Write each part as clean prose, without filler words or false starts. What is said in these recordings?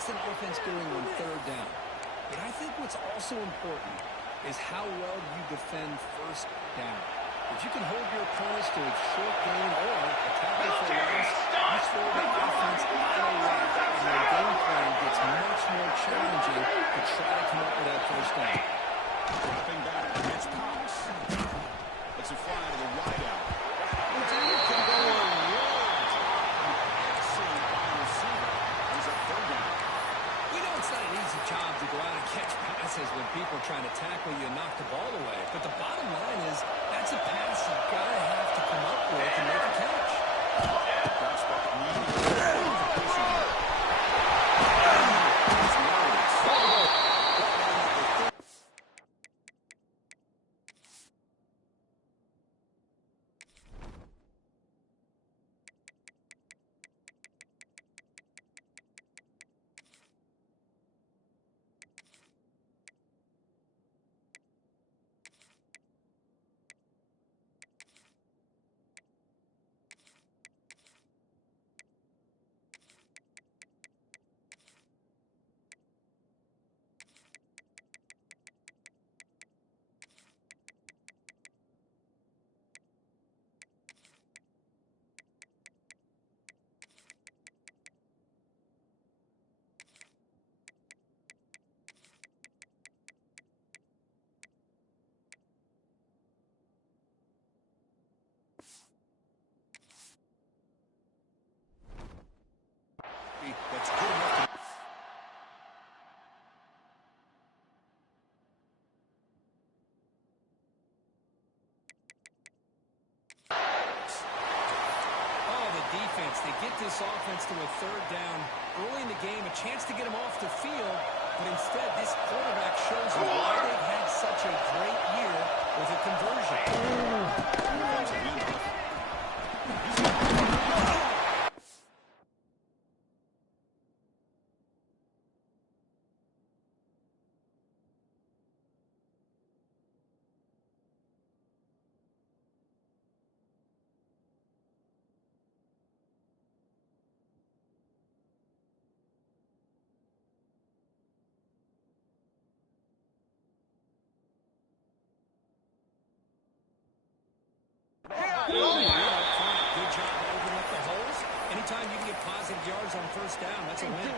gets an offense going on third down. But I think what's also important is how well you defend first down. If you can hold your opponents to a short gain or a tackle for loss, you throw the offense out of whack, and your game plan gets much more challenging to try to come up with that first down. Dropping back, it's Cox. It's a fly to the wideout. It can go a long time. Excellent wide receiver. He's a third down. We know it's not an easy job to go out and catch passes when people are trying to tackle you and knock the ball away. But the bottom line is that's a pass you've got to have to come up with and make a catch. That's what that's good enough to... Defense, they get this offense to a third down early in the game, a chance to get them off the field, but instead this quarterback shows you why they've had such a great year with a conversion. Good job opening up the holes. Anytime you can get positive yards on first down, that's a win.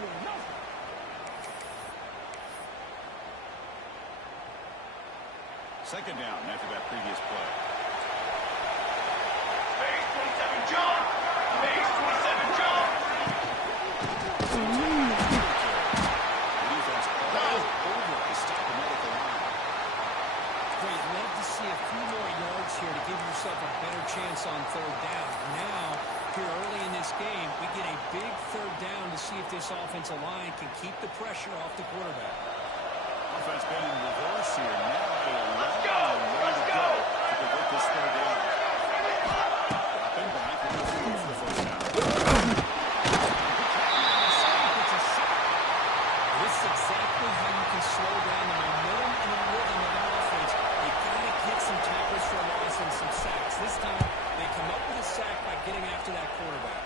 Second down after that previous play. Base 27, John! Base 27, John! The defense goes over to stop another line. Great. Love to see a few more yards here to give yourself a better chance on third down. Now, here early in this game, we get a big third down to see if this offensive line can keep the pressure off the quarterback. Offense been in reverse here. Now Let's go! Let's go! To convert this third down. Dropping back for the first down. This is exactly how you can slow down the momentum and the rhythm of an offense. You got to get some tackles for a loss and some sacks. This time, they come up with a sack by getting after that quarterback.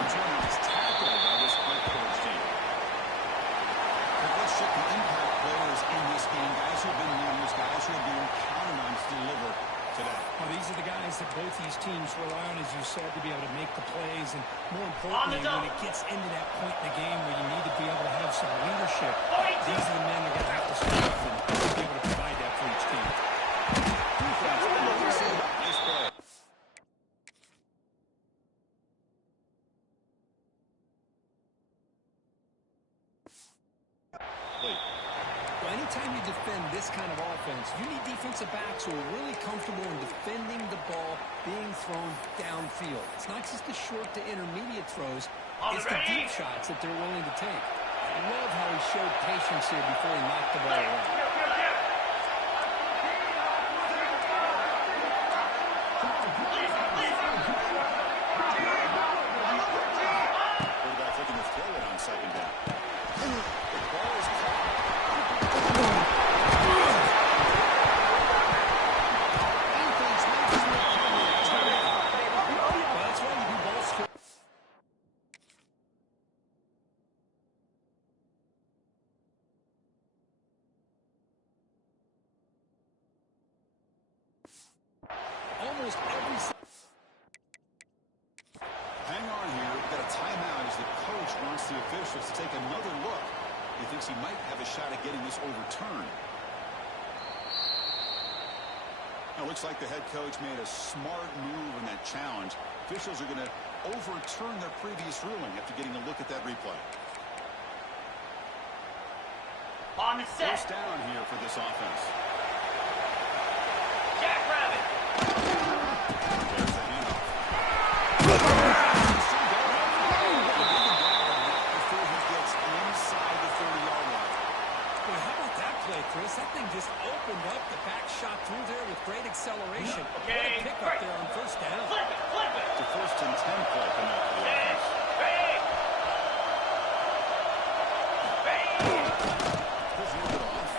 Returning is tackled by this Earthquakes team. But let's check the impact players in this game. Guys who have been leaders, guys who are being counted on to deliver today. Well, these are the guys that both these teams rely on, as you said, to be able to make the plays. And more importantly, when it gets into that point in the game where you need to be able to have some leadership, these are the men that are going to have to step up and be able to provide that for each team. Nice play. Well, anytime you defend this kind of offense, you need defensive backs who are really comfortable in defending the ball being thrown downfield. It's not just the short to intermediate throws, it's the deep shots that they're willing to take. I love how he showed patience here before he knocked the ball away. Quarterback looking to throw it on second down. The ball is caught. the officials to take another look. He thinks he might have a shot at getting this overturned. Now, it looks like the head coach made a smart move in that challenge. Officials are going to overturn their previous ruling after getting a look at that replay. On the set. First down here for this offense. Jackrabbit. There's the handoff. Before he gets inside the 30-yard line. Boy, how about that play, Chris? That thing just opened up. The back shot through there with great acceleration. Okay. What a pick up there on first down. Flip it, flip it. The first and 10 play coming up for the offense. Bang. Bang. Pulls a little bit off.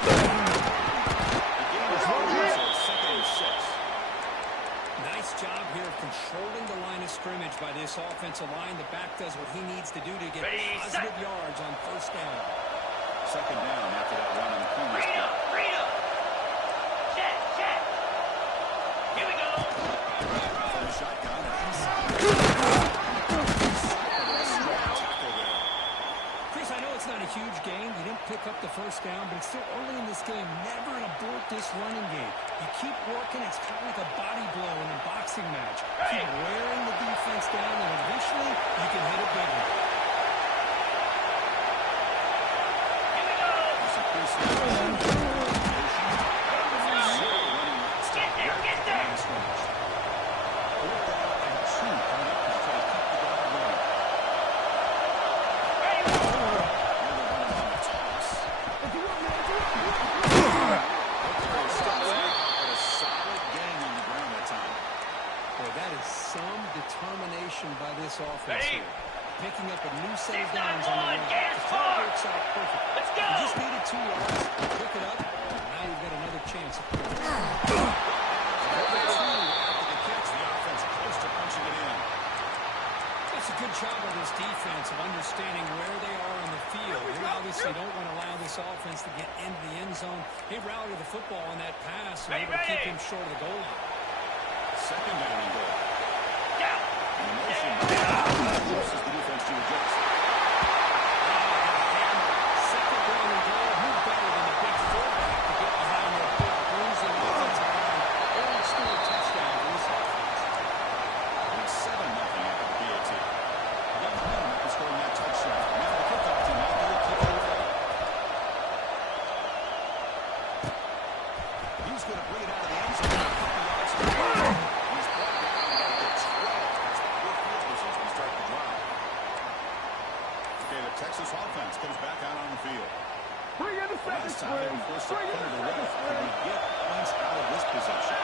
The game is over, so it's second and 6. Nice job here of controlling the line of scrimmage by this offensive line. The back does what he needs to do to get Ready, positive set. yards on first down. Second down after that run in the corner. Freedom, freedom. Check, check. Here we go. From the shotgun. Tackle there. Chris, I know it's not a huge game. You didn't pick up the first down, but it's still early in this game. Never abort this running game. You keep working. It's kind of like a body blow in a boxing match. Keep wearing the defense down, and eventually you can hit a big one. Here we go. Get there, get there. That is some determination by this offense Ready? here. Picking up a new set of 6-9-1, downs on the run. gas The bar. throw works out perfect. Let's go. You just needed 2 yards. Pick it up. And now you've got another chance. That's a good job of this defense of understanding where they are on the field. They obviously don't want to allow this offense to get into the end zone. They rallied the football on that pass and able to keep him short of the goal line. Second down and goal. Down. Motion forces the defense to adjust. Second down and goal. Who better than the big fullback to get behind their big bruising offensive line? Old school touchdown for this offense. It's 7-0 after the PAT. Got the momentum after scoring that touchdown. Now the kickoff team out there to kick it away. He's going to bring it out of the end zone. He's brought down at the 12 as the field position start to drop. Okay, the Texas offense comes back out on the field. Last time they were forced to put it away. Can we get points out of this possession?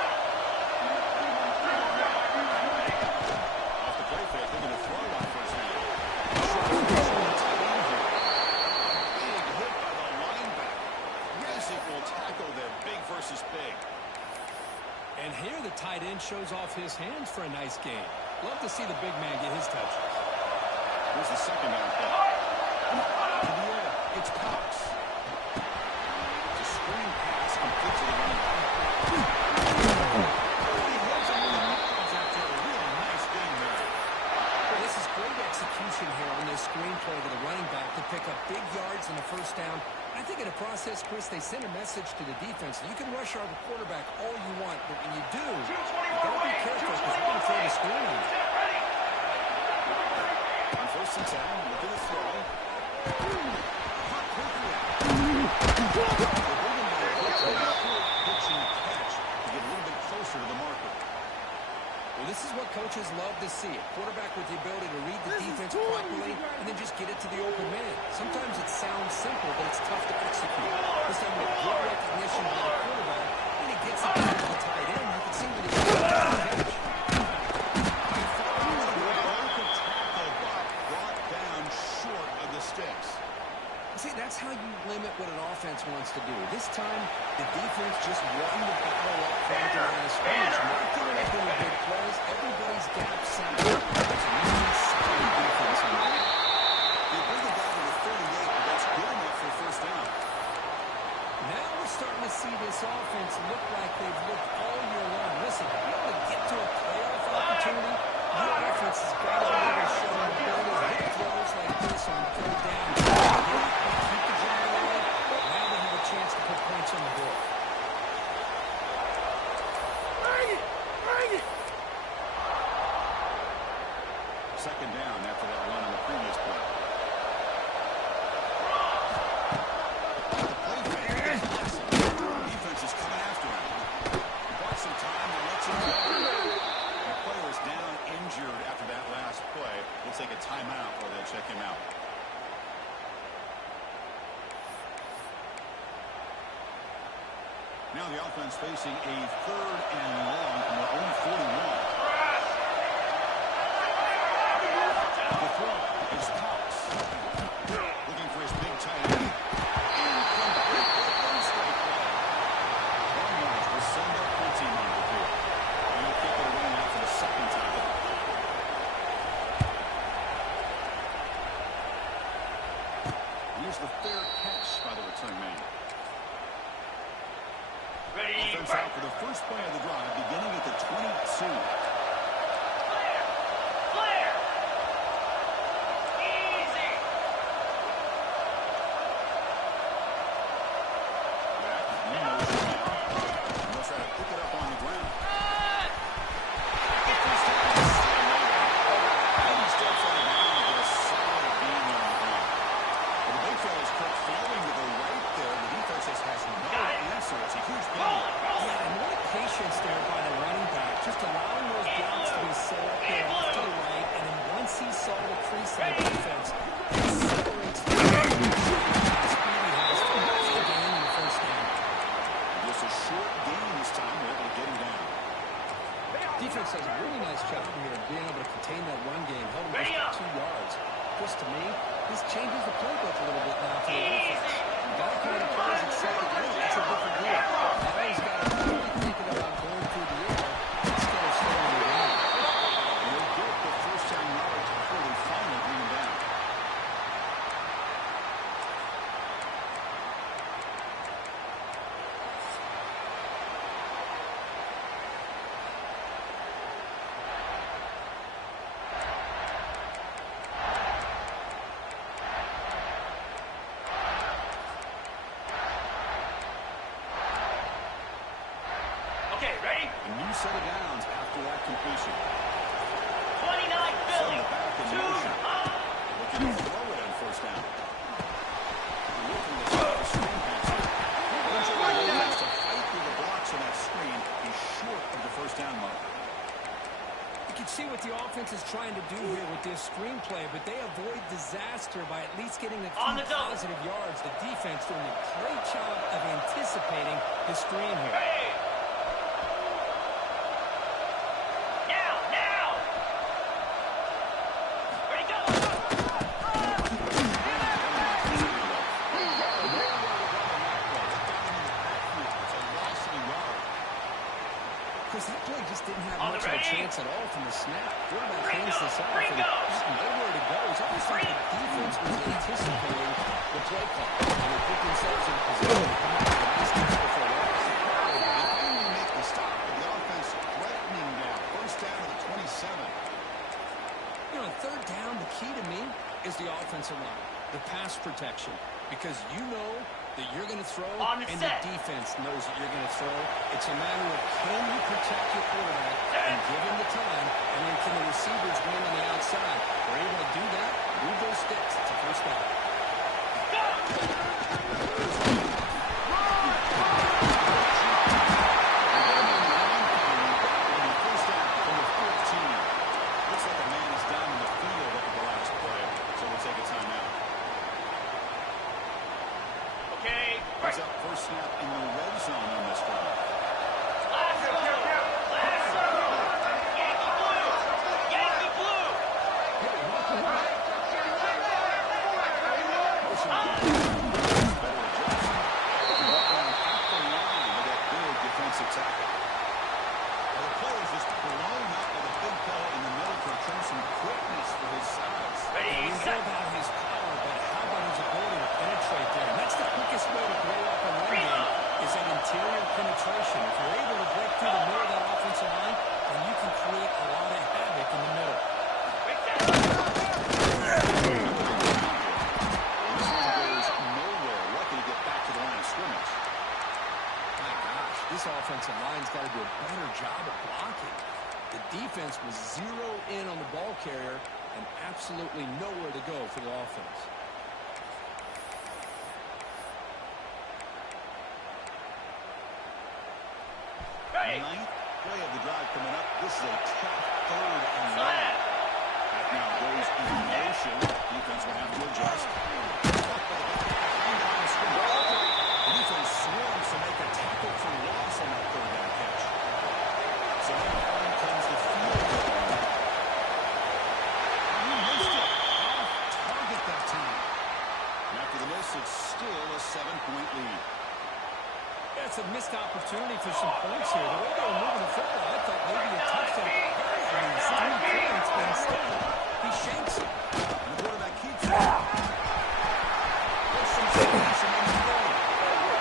Off the play fake, they're going to throw on first down. Big hit by the linebacker. Physical tackle there, big versus big. And here the tight end shows off his hands for a nice game. Love to see the big man get his touches. Here's the second down play. In the air, it's Cox. It's a screen pass complete to the running back. He hits him with a nudge after a really nice game there. Well, this is great execution here on this screen play to the running back to pick up big yards and a first down. I think in the process, Chris, they send a message to the defense. You can rush our quarterback all you want, but when you do, you got to be careful because we're going to throw the screen on you. On first and 10, look at the throw. Caught quickly. Pitching catch to get a little bit closer to the marker. Well, this is what coaches love to see. A quarterback with the ability to read the defense properly and then just get it to the open man. Sometimes it sounds simple, but it's tough to execute. This time with good recognition by the quarterback, and he gets it to the tight end. You can see what he's doing on the catch. Tackle brought down short of the sticks. See, that's how you limit what an offense wants to do. This time, the defense just won the battle up front and line of scrimmage. Not giving up any big plays. Everybody's gap sound. It's really solid defense. They bring it down to the 38, but that's good enough for first down. Now we're starting to see this offense look like they've looked all year long. Listen, to be able to get to a playoff opportunity, the offense has got to be able to show the ability to hit throws like this down after that run on the previous play. The play fake is awesome. The defense is coming after him. He bought some time and lets him go. The player is down injured after that last play. We'll take a timeout while they check him out. Now the offense facing a 3rd and long from their own 41. The throw is Cox. Looking for his big tight end. Incomplete. Open straight play. Cardinals will send their full team on the field. And they'll kick it away now for the 2nd time. Here's the fair catch by the return man. Offense out for the first play of the drive, beginning at the 22. Clear! Easy! Back in motion now. They'll try to pick it up on the ground. The first down is still nowhere. And he still trying to get a solid gain on the ground. Well, the big fella is quick flowing to the right there. The defense just has no answer. It's a huge gain. Yeah, and what patience there by the running back, just allowing those blocks to be set up there off to the right, and then once he saw the crease in the defense, he accelerates the speed he has for most of the game in the first down. Just a short gain this time. They're able to get him down. Defense does a really nice job here of being able to contain that run game, held him just 2 yards. Just to me, this changes the playbook a little bit now to the offense. The guy kind of plays it second rate. It's a different deal. Now he's got to really thinking about going through the air instead of slowing it down. And they'll get the first down yards before they finally bring him down. Okay, ready? A new set of downs after that completion. 29 Send Billy. it back in 2 motion. up. Looking to throw it on first down. Looking to stop the screen pass here. Has to fight through the blocks on that screen. He's short of the first down mark. You can see what the offense is trying to do here with this screenplay, but they avoid disaster by at least getting a On few the double. positive yards. The defense doing a great job of anticipating the screen here. Hey! Now! Ready, go! Because that play just didn't have On much the of a ready. chance at all from the snap. Quarterback hands Ringo, this off, and Ringo. just nowhere to go. It's almost like the defense was anticipating the play call. And they put themselves in a position to come out with a nice catch before that. They finally make the stop, but the offense threatening now. First down to the 27. You know, on 3rd down, the key to me is the offensive line, the pass protection, because you know that you're going to throw, On the and set. the defense knows that you're going to throw. It's a matter of can you protect your quarterback and give him the time, and then can the receivers win on the outside? They're able to do that, move those sticks. It's a first down. First down from the 14. Looks like a man is down in the field after the last play, so we'll take a timeout. Okay, He's up first snap in the red zone on this drive. Lasso! Lasso! Yankee blue! Yankee blue! Motion better adjust. Brought down at the line with that big defensive tackle. Well, the play is just blown up by the big fella in the middle to return some quickness for his size. Ready, We know set! about his power, but how about his ability to penetrate there? And that's the quickest way to blow up a run game, is that interior penetration. If you're able to break through the middle of that offensive line, then you can create a lot of havoc in the middle. Break that! This one goes nowhere. Lucky to get back to the line of scrimmage. My gosh, this offensive line's got to do a better job of blocking. The defense was 0 in on the ball carrier, and absolutely nowhere to go for the offense. Ninth play of the drive coming up. This is a tough 3rd and long. That now goes in motion. Defense will have to adjust. The defense swarms to make a tackle for loss on that 3rd down catch. So now on comes the field goal. And he missed it. Off target that time. And after the miss, it's still a 7-point lead. That's a missed opportunity for some points here. The way they were moving the football, I thought maybe a touchdown. I mean, 3 points, but instead, he shakes it. And the quarterback keeps it. There's some space and then he's going.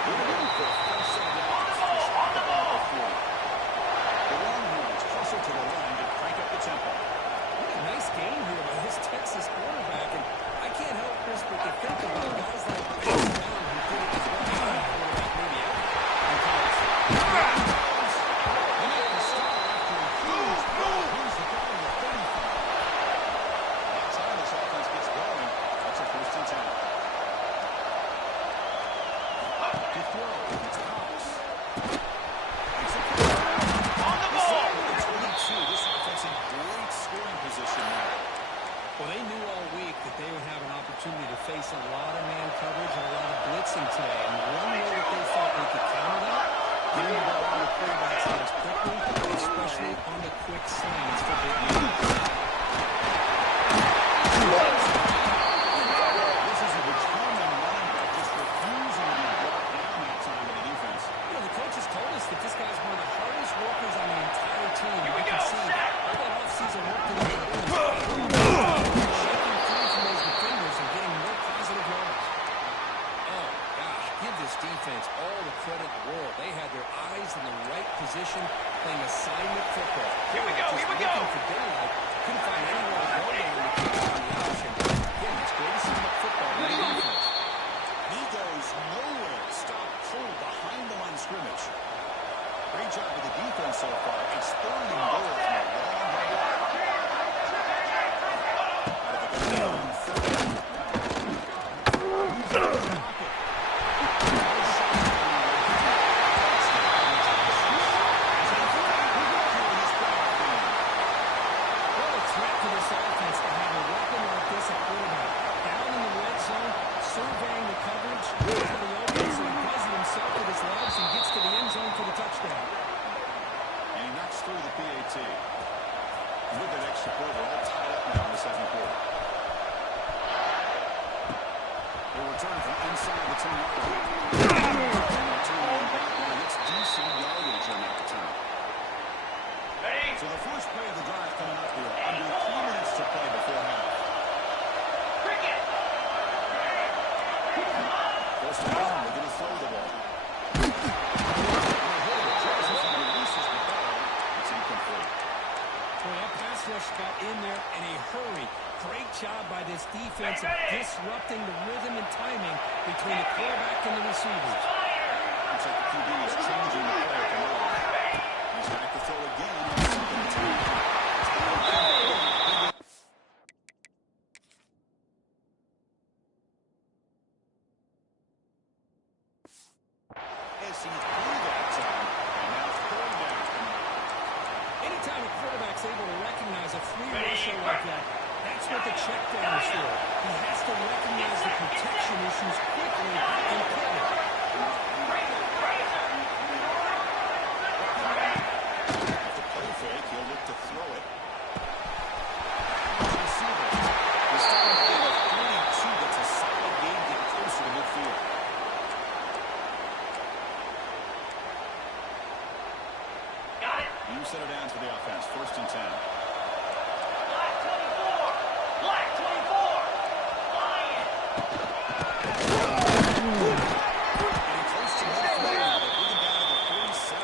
They're looking for a first set of downs to stop the ball before. The Longhorns hustle to the line to crank up the tempo. What a nice game here by this Texas quarterback. And I can't help, Chris, but to think about guys like Brown who did it as well. Maybe ever. Well, they knew all week that they would have an opportunity to face a lot of man coverage and a lot of blitzing today. And one way that they thought they could counter that, getting the ball on the quarterback's hands quickly, especially on the quick slants for big gains. This is a determined running back just refusing to be brought down that time by the defense. You know, the coaches told us that this guy's one of the hardest workers on the entire team. You can see all that offseason work that they're doing. Shaking free from those defenders and getting more positive yards. Oh, gosh, give this defense all the credit in the world. They had their eyes in the right position, playing assignment football. Here we go, here we go. Looking for daylight, couldn't find anywhere to go down the field on the option. Again, it's great assignment football by the defense. He goes nowhere. Stop cold behind the line of scrimmage. Great job with the defense so far. It's 3rd and goal from a long way out. Surveying the coverage, for the open, so he does it himself with his legs and gets to the end zone for the touchdown. And he knocks through the PAT. With that extra point, they're all tied up now in the 2nd quarter. They return from inside the 10-yard line. Return back line. It's decent yardage on that return. So the first play of the drive coming up here. Under 3 minutes to play before half. First and long, they're going to throw the ball. It's incomplete. Boy, that pass rush got in there in a hurry. Great job by this defense of disrupting the rhythm and timing between the quarterback and the receivers. Looks like the QB is changing the play at the moment. He's back to throw again on 2nd and 10. As he threw that time, and now 3rd down coming up. Anytime a quarterback's able to recognize a free rusher like that, that's what the check down is for. He has to recognize the protection issues quickly and pivot. With the play fake, he'll look to throw it. Receiver. The starting play of 32 gets a solid gain, get closer to midfield. You set it down to the offense. 1st and 10. Black 24. Black 24. Lion. Getting close to midfield. They bring it down to the 47.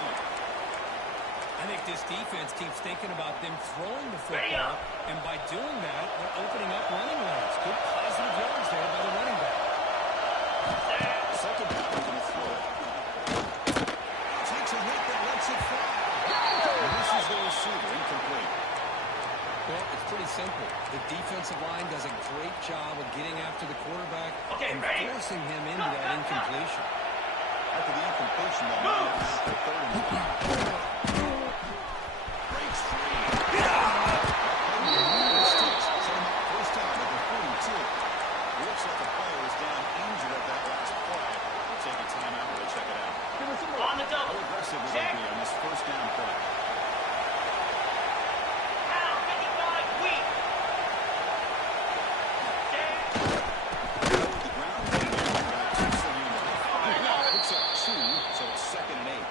I think this defense keeps thinking about them throwing the football, and by doing that, they're opening up running lanes. Good positive yards there by the running back. 2nd down, they're going to throw it. Takes a hit that lets it fly. This is the receiver, incomplete. Well, it's pretty simple. The defense does a great job of getting after the quarterback Okay, and ready? forcing him into that incompletion. After the incompletion, they'll line up now for third and long. Breaks free. Mistakes. Set him up first down at the 42. Looks like the player was down injured at that last play. We'll take a timeout to check it out. On the double. How aggressive will they Check. be on this first down play? Pound 55 weak. The ground game here. Got two to handle. Picks up 2, so it's 2nd and 8.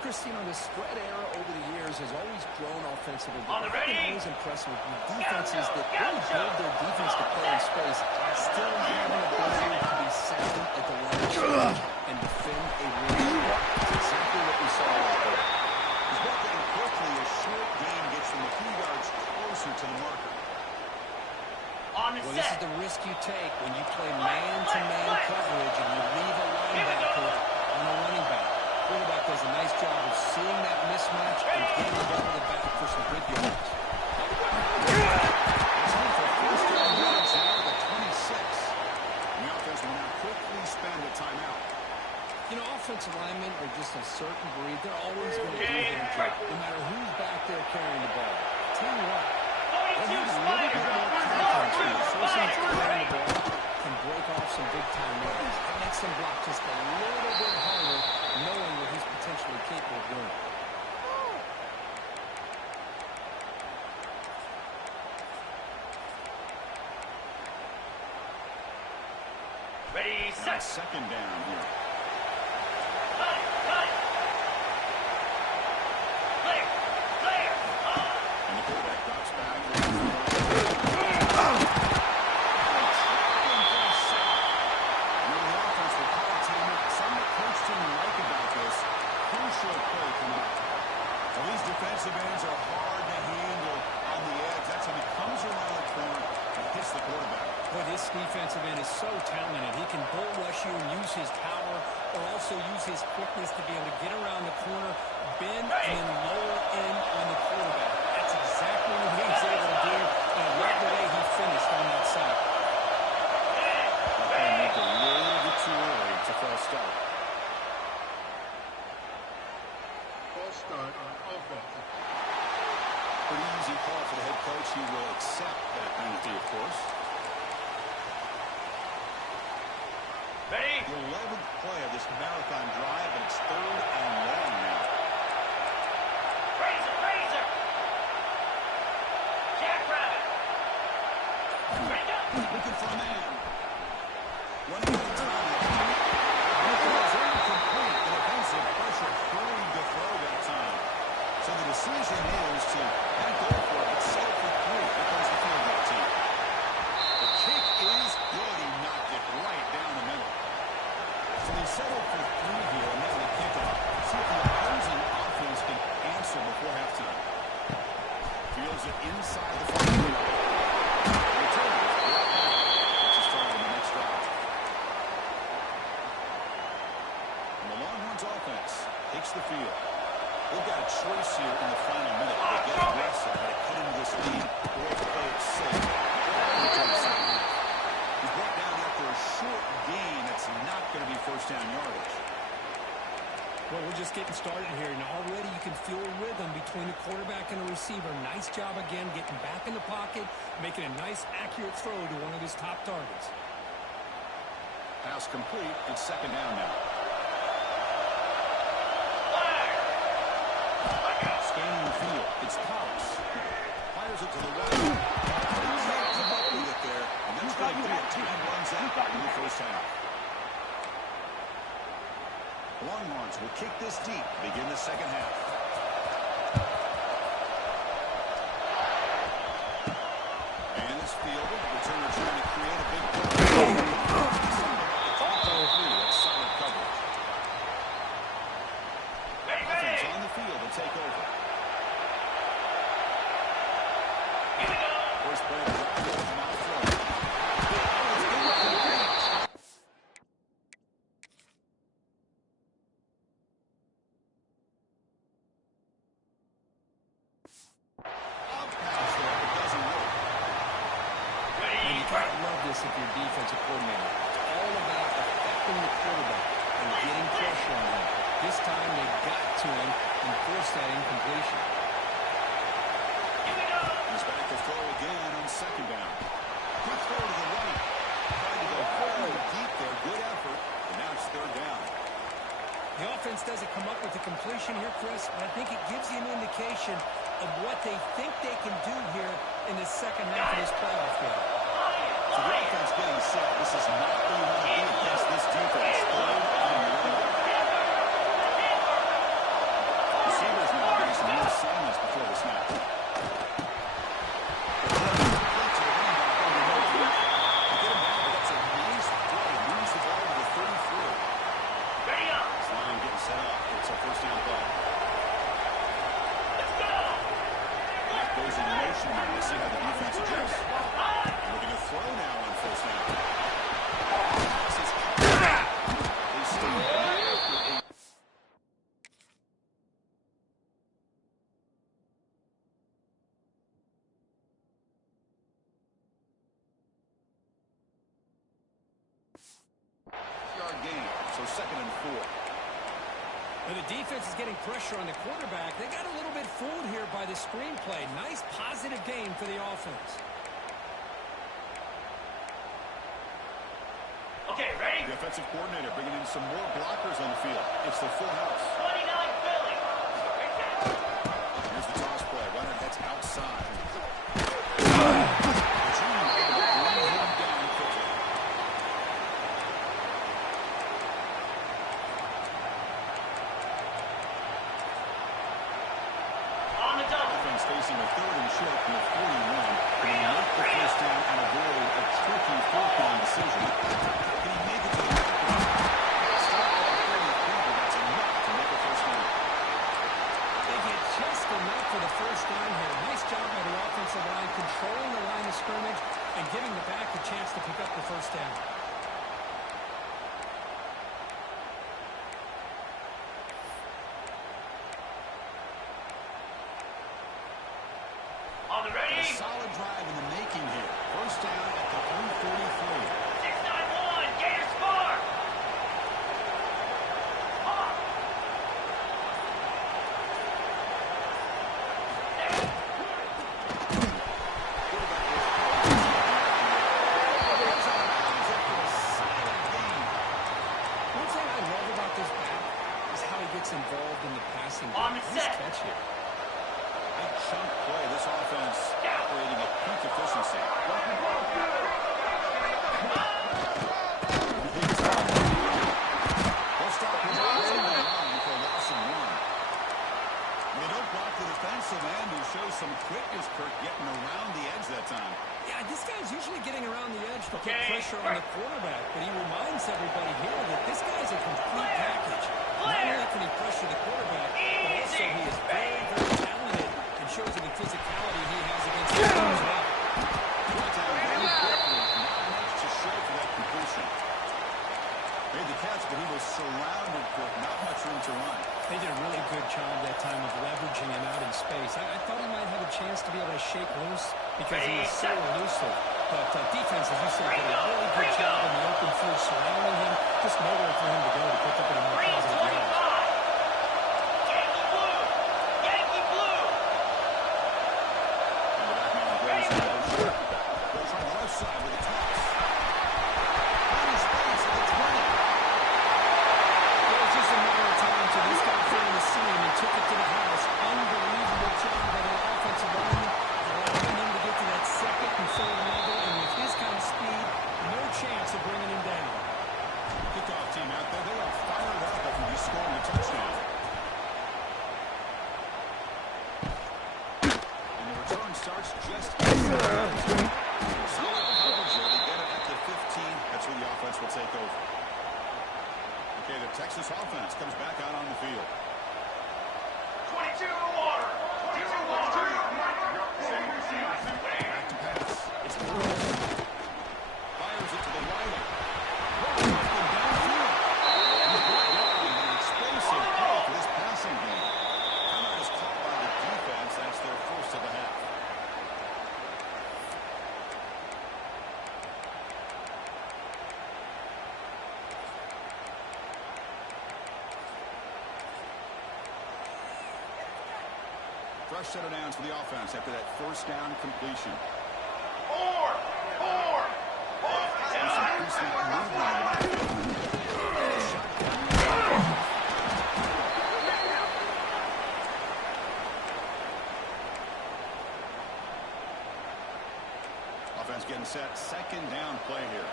Chris, the spread era over the years has always grown offensively. On the But I've been ready? always impressed with defenses that really build their defense to play in space, still have an ability to be sound at the line of scrimmage and defend a really That's exactly what we saw right there. He's walking in quickly. A short gain gets them a few yards closer to the marker. On the Well, this is set. the risk you take when you play man-to-man coverage and you leave a linebacker on a running back. Quarterback does a nice job of seeing that mismatch and getting the ball to the back for some good yards. It's in for first down yards now at the 26. The offense will now quickly spend a timeout. Offensive linemen are just a certain breed. They're always going to do their job, no matter who's back there carrying the ball. I'll tell you what, when you 42 have a little Spider. bit more confidence when the person that's carrying the ball can break off some big-time runs. It makes them block just a little bit harder, knowing what he's potentially capable of doing. Ready, Now set. 2nd down here. Cut it, cut it. Clear, clear. And the quarterback drops back. The offense will call a timeout. Some of the coach didn't like about this. Crucial play coming up. Well, these defensive ends are hard to handle on the edge. That's when he comes around the corner and hits the quarterback. But this defensive end is so talented. He can bull rush you and use his power, or also use his quickness to be able to get around the corner, bend, and then lower in on the quarterback. That's exactly what he was able to do, and I love the way he finished on that side. They moved a little bit too early to false start. False start on offense. Pretty easy call for the head coach. He will accept that penalty, of course. Ready? The 11th play of this marathon drive, and it's 3rd and long now. Razor, razor. Jackrabbit. Ready, go. Looking for a man. Running out of time. It was incomplete. The defensive pressure hurried to throw that time. So the decision is to not go for it, but settle for 3. Here comes the field goal team. The kick is good. He knocked it right down the middle. So they settled for 3 here, and now they kick off. See if the opposing offense can answer before halftime. Fields it inside the 5-yard line. Return is brought back. That's the start of the next drive. And the Longhorns offense takes the field. They've got a choice here in the final minute. They get aggressive, but they cut into this lead, or if play it safe. He's brought down after a short gain. That's not going to be first down yardage. Well, we're just getting started here, and already you can feel a rhythm between the quarterback and the receiver. Nice job again getting back in the pocket, making a nice, accurate throw to one of his top targets. Pass complete. It's 2nd down now. Scanning the field. It's Powers. Fires it to the right. He's able to bubble it there. And that's going to be a time runs out in the first half. Longhorns will kick this deep to begin the second half. And it's fielded. Returner trying to create a big play. That's solid coverage. Offense on the field to take over. Here we go. First play of the drive, now throw. this if you're defensive coordinator. It's all about affecting the quarterback and getting pressure on him. This time they got to him and forced that incompletion. He's back to throw again on second down. Quick throw to the right. Tried to go very deep there. Good effort. And now it's third down. The offense doesn't come up with the completion here, Chris, and I think it gives you an indication of what they think they can do here in the second half of this playoff game. So the offense getting set. This is not where you want to be against this defense. Third and long. Receivers now getting some new assignments before the snap. First down play. Let's go. That goes in motion now. Let's see how the defense adjusts. Looking to throw now on first down. Pass is caught. They stay right after a... yard gain. So second and 4. When the defense is getting pressure on the quarterback, they got a little bit fooled here by the screenplay. Nice positive game for the offense. Okay, ready? The offensive coordinator bringing in some more blockers on the field. It's the full house. 29 Philly. Here's the toss play. Runner heads outside. The team able to bring him down quickly. On the double. Offense facing a third and short from the 41. Can he make the first down and avoid a tricky fourth-down decision? Can he make it to the mark? Stop at 33, but that's enough to make a first down. They get just enough for the first down here. Nice job by the offensive line, controlling the line of scrimmage and giving the back a chance to pick up the first down. On the ready. A solid drive in the making here. First down at the 3:43. 691. Gator score. Hawk. One thing I love about this back is how he gets involved in the passing game. On the Nice set. catch here. A chunk play. This offense operating at peak efficiency. They'll stop him right on the line for a loss of 1. They don't block the defensive end, who shows some quickness, Kirk, getting around the edge that time. Yeah, this guy's usually getting around the edge to put Okay. pressure on the quarterback, but he reminds everybody here that this guy's a complete package. Not only can he pressure the quarterback, but also he is very, very talented and shows you the physicality he has against the team as well. Brought down very quickly. Not much to show for that completion. Made the catch, but he was surrounded, Kirk. Not much room to run. They did a really good job that time of leveraging him out in space. I thought he might have a chance to be able to shake loose because he is so elusive. But defense, as you said, did a really good job in the open field surrounding him. Just nowhere for him to go to pick up any more positive yards. 325. Yankee blue. Yankee blue. And the back man goes in motion. Goes from the left side with a toss. Out of space at the 20. It was just a matter of time until this guy found the seam and took it to the house. Unbelievable job by the offensive lineman, allowing him to get to that second and third level, and with his kind of speed, no chance of bringing him down. Kickoff team out there. They are fired up. Fresh set of downs for the offense after that first down completion. Four. Offense getting set. Second down play here.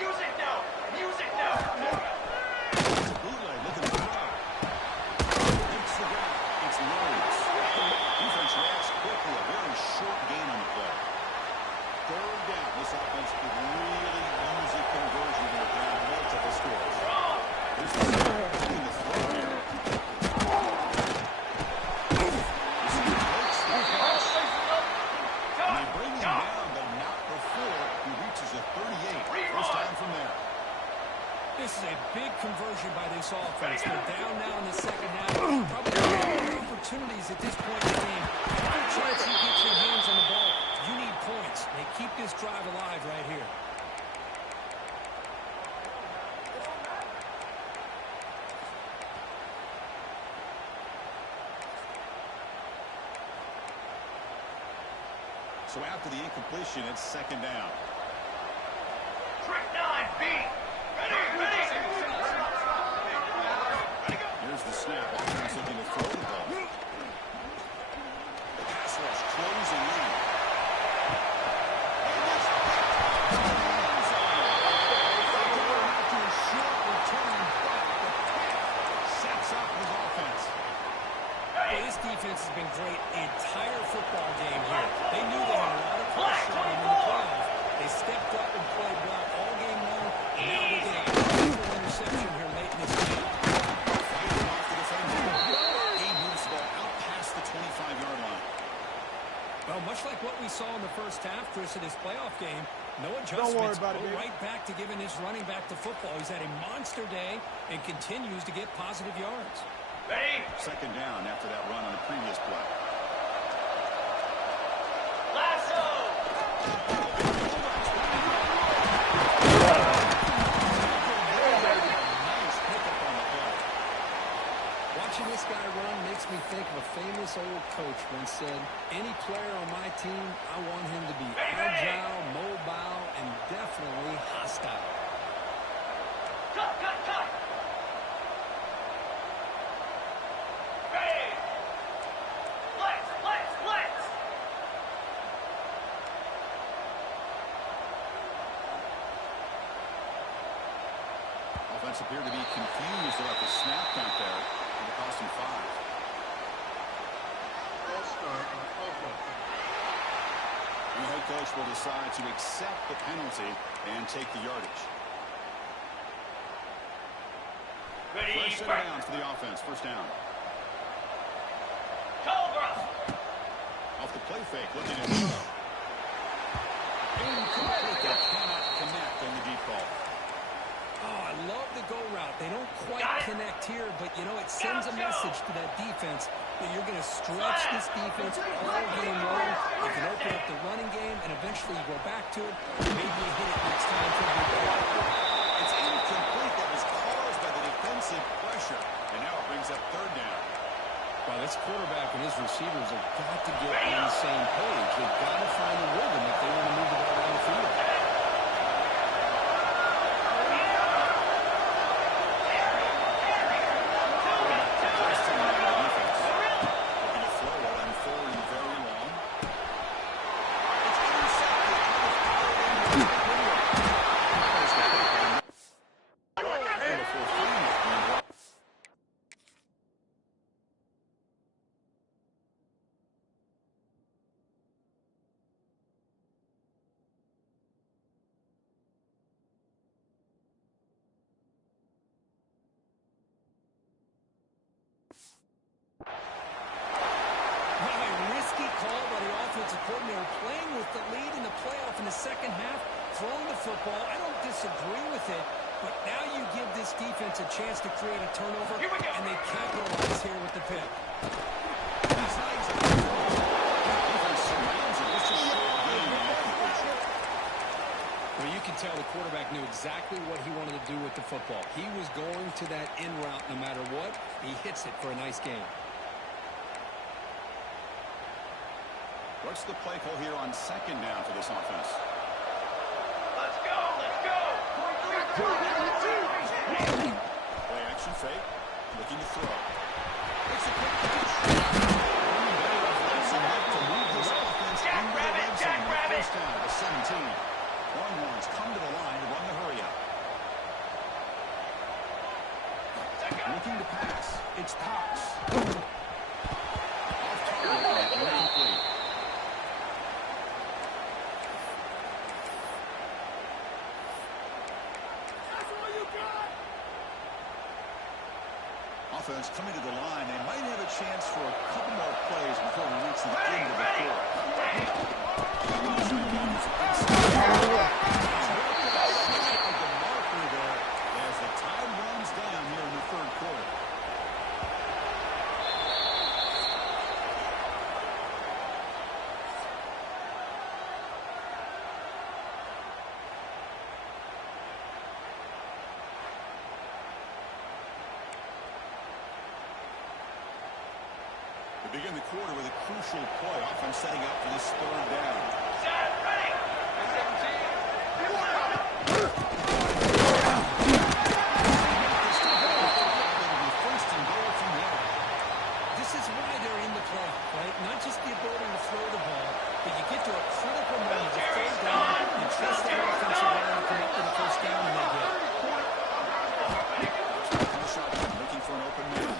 Music now. Bootleg looking for the ball. Hits the ground. It's Rhodes. Defense reacts quickly. A very short gain on the play. Third down. This offense could really use a conversion here down multiple scores. There's the in the throw here. And they bring him down, but not before he reaches a 38. First down from there. This is a big conversion by this offense. They're down now in the second half. Probably more opportunities at this point in the game. Every chance you get your hands on the ball, you need points. They keep this drive alive right here. So after the incompletion, it's second down. Trick 9B. Ready. Here's the snap. Offense looking to throw the ball. The pass rush closing in. After a short return, sets up his offense. This defense has been great the entire football game here. They knew they had a lot of pressure on them in the playoffs. They stepped up and played well all game long. And now they get a crucial interception here late in this game. Fighting off the defender. He moves the ball out past the 25-yard line. Well, much like what we saw in the first half, Chris, in this playoff game, no adjustments. Go right back to giving his running back the football. He's had a monster day and continues to get positive yards. Ready. Second down after that run on the previous play. Lasso. Nice pickup on the play. Watching this guy run makes me think of a famous old coach once said, any player on my team, I want him to be agile, mobile, and definitely hostile. Cut. Ready. Blitz. Offense appeared to be confused about the snap count there. It cost him 5. False start on offense. And the head coach will decide to accept the penalty and take the yardage. Ready. Fresh set of downs for the offense. First down. Cobra. Off the play fake, looking at throw. Incomplete. They cannot connect on the deep ball. Oh, I love the go route. They don't quite connect here, but, you know, it sends a message to that defense that you're going to stretch this defense all game long. You can open up the running game, and eventually you go back to it. Maybe you hit it next time for a big play. It's incomplete. That was caused by the defensive pressure. And now it brings up third down. Well, this quarterback and his receivers have got to get on the same page. They've got to find a rhythm if they want to move the ball down the field. Coordinator playing with the lead in the playoff in the second half, throwing the football. I don't disagree with it, but now you give this defense a chance to create a turnover, and they capitalize here with the pick. Well, you can tell the quarterback knew exactly what he wanted to do with the football. He was going to that in route no matter what. He hits it for a nice game. What's the play call here on second down for this offense? Let's go, let's go. Play action fake. Looking to throw. It's a quick pitch. That's enough to move this offense into the red zone. First down to 17. Longhorns come to the line to run the hurry up. Looking to pass. It's Cox. Off target and incomplete. Offense coming to the line. They might have a chance for a couple more plays before we reach the end of the quarter. As the time runs down here in the third quarter. We begin the quarter with a crucial play. Offense setting up for this third down. Set, ready. First and goal from there. This is why they're in the play, right? Not just the ability to throw the ball, but you get to a critical moment, the third down, you trust that offensive line to come up with a first down, and they get it. Looking for an open man.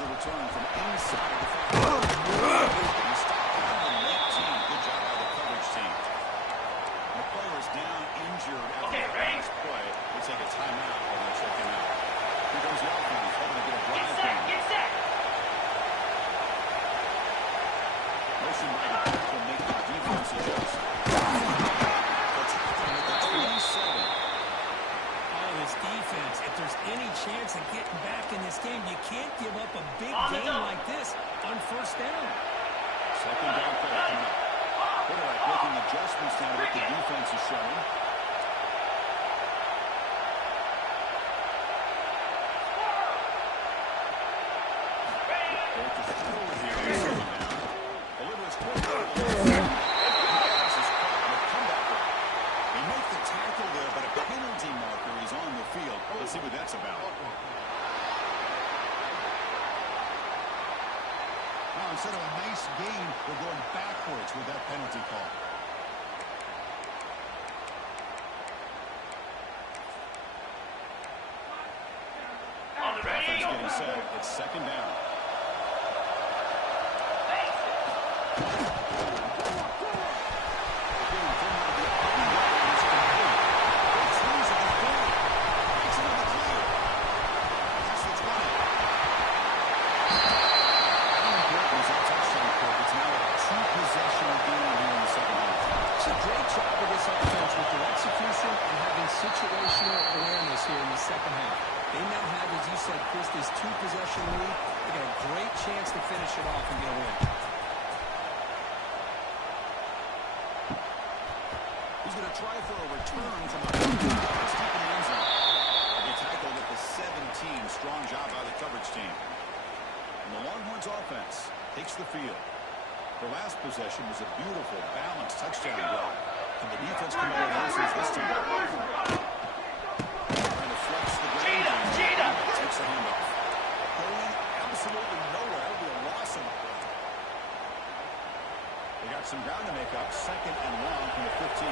Return from inside the 5. Good job by the coverage team. The player is down injured after the last play. They take a timeout while they check him out. Here goes the offense, hoping to get a drive going. Get set. Motion by the back will make the defense adjust. Let's hit them with the 27. This defense, if there's any chance of getting back in this game, you can't give up a big game like this on first down. Second down play coming up. Quarterback making adjustments now to what the defense is showing. Back to throw here. Second down. Delivers quickly. This is caught on a comeback run. They make the tackle there, but a penalty marker is on the field. Let's see what that's about. Now, instead of a nice gain, we're going backwards with that penalty call. On the ready. Offense getting set. It's second down. Situational awareness here in the second half. They now have, as you said, Chris, this two-possession lead. They got a great chance to finish it off and get a win. He's going to try for a return from the end zone. They tackled at the 17. Strong job by the coverage team. And the Longhorns offense takes the field. Their last possession was a beautiful, balanced touchdown drive. And the defense come out and answers this time. Trying to flex the ground game. Takes the handoff. Going absolutely nowhere. That'll be a loss in the play. They got some ground to make up. Second and long from the 15.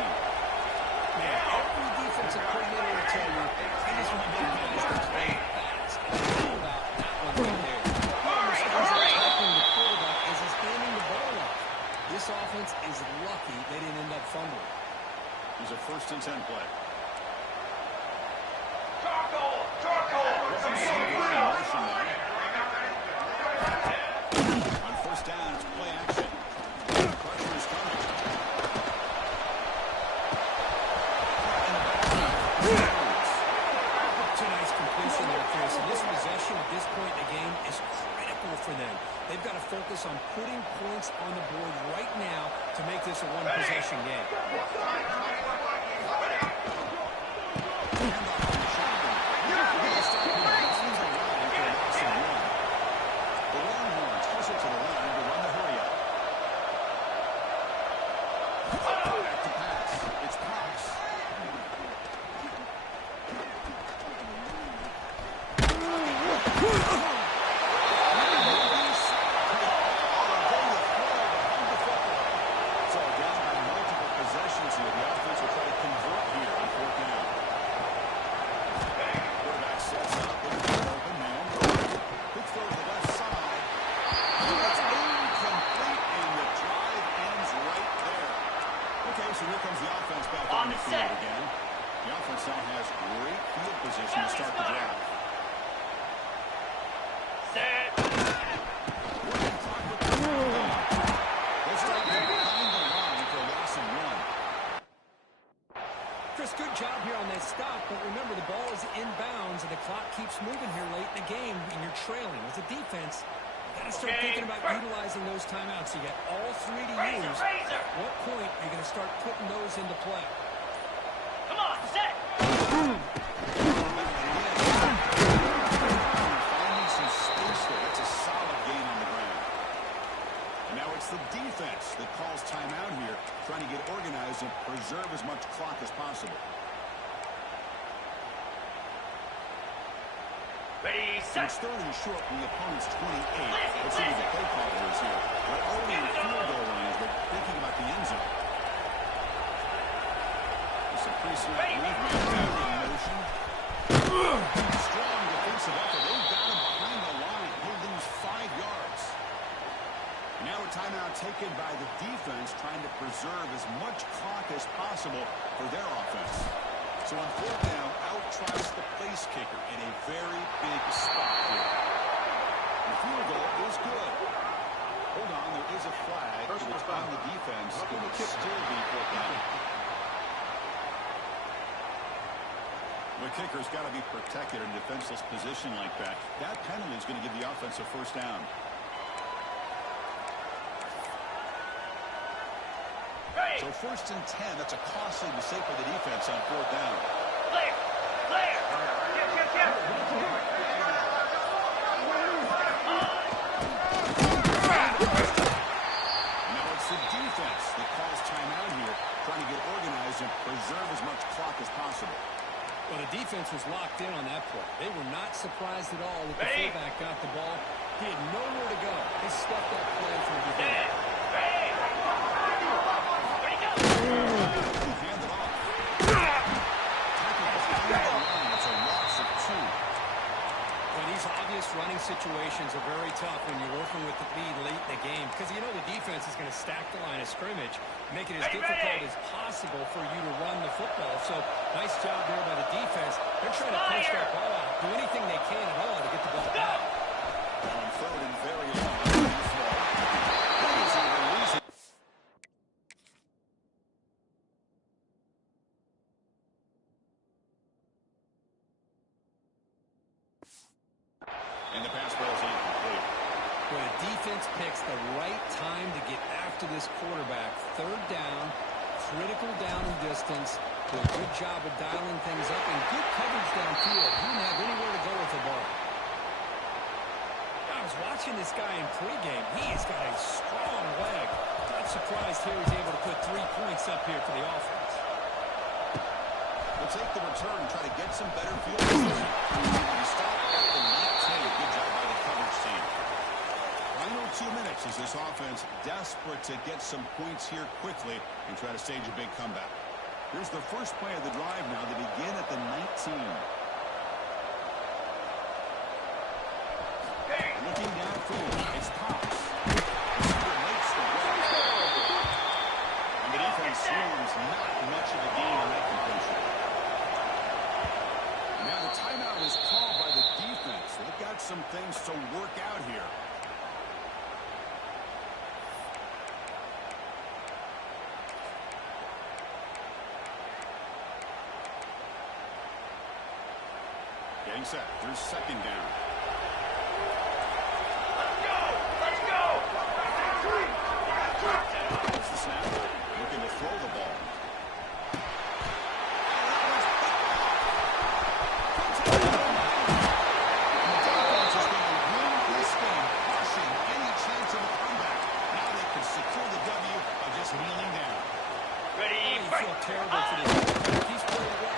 Man, every defensive coordinator will tell you, I just want big guys to play fast. And how about that one right there? Tackling the quarterback as he's handing the ball off. This offense is lucky they didn't end up fumbling. He's a 1st and 10 play. Charcoal! Charcoal! On first down, it's play action. Pressure is coming. for them. They've got to focus on putting points on the board right now to make this a one-possession game. The Longhorns push it to the line to run the hurry-up. Back to pass. It's Cox. So down by multiple possessions here. The offense will try to convert here on fourth down. Quarterback sets up. Looking for an open man. Quick throw to the left side. It's incomplete, and the drive ends right there. Okay, so here comes the offense back on the field again. The offense now has great field position to start the drive. Set. Let's start behind the line for a loss of 1. Chris, good job here on that stop, but remember the ball is inbounds and the clock keeps moving here late in the game and you're trailing. As a defense, you got to start thinking about utilizing those timeouts. You got all 3 to use. At what point are you going to start putting those into play? Come on, set. Finding some space there. That's a solid gain on the ground. And now it's the defense that calls timeout here, trying to get organized and preserve as much clock as possible. Ready, And set. it's third and short from the opponent's 28. Let's see what the play caller is here. They're already in field goal range, but thinking about the end zone. It's a pretty smart movement in motion. Strong defensive effort. They've got him behind the line. He'll lose 5 yards. Now a timeout taken by the defense, trying to preserve as much clock as possible for their offense. So on fourth down, out tries the place kicker in a very big spot here. The field goal is good. Hold on, there is a flag. If it's on the defense, it will still be fourth down. The kicker's got to be protected in a defenseless position like that. That penalty is going to give the offense a first down. So first and 10, that's a costly mistake for the defense on fourth down. Clear. Clear. Now it's the defense that calls timeout here, trying to get organized and preserve as much clock as possible. Well, the defense was locked in on that play. They were not surprised at all that the fullback got the ball. He had nowhere to go. They stuffed that play from the beginning. Ready. Ready, go. Hand it off. Tackle behind the line. It's a loss of 2. Well, these obvious running situations are very tough when you're working with the lead late in the game because you know the defense is going to stack the line of scrimmage, make it as difficult as possible for you to run the football. So nice job there by the defense. They're trying to punch that ball out, do anything they can at all to get the ball back. On third and very long. And the pass ball is incomplete. Well, the defense picks the right time to get after this quarterback. Third down, critical down and distance. Do a good job of dialing things up and good coverage downfield. He didn't have anywhere to go with the ball. I was watching this guy in pregame. He's got a strong leg. Not surprised here he's able to put 3 points up here for the offense. We'll take the return and try to get some better field position. He stopped at the 19. Good job by the coverage team. Final 2 minutes as this offense desperate to get some points here quickly and try to stage a big comeback. Here's the first play of the drive now. They begin at the 19. Looking downfield, it's Cox. Makes the grab. And the defense swarms not much of a gain on that completion. Now the timeout is called by the defense. They've got some things to work out here. Getting set. There's second down. Let's go. There's the snap. Looking to throw the ball. Ready, I fight! feel terrible for this. He's played well.